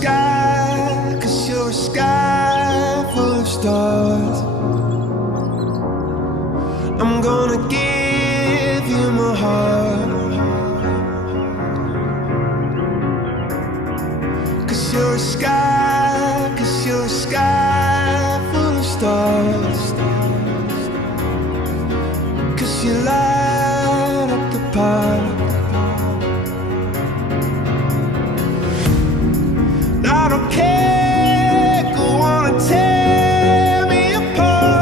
sky, 'cause you're a sky full of stars. I'm gonna give you my heart, 'cause you're a sky, 'cause you're a sky full of stars. 'Cause you lie.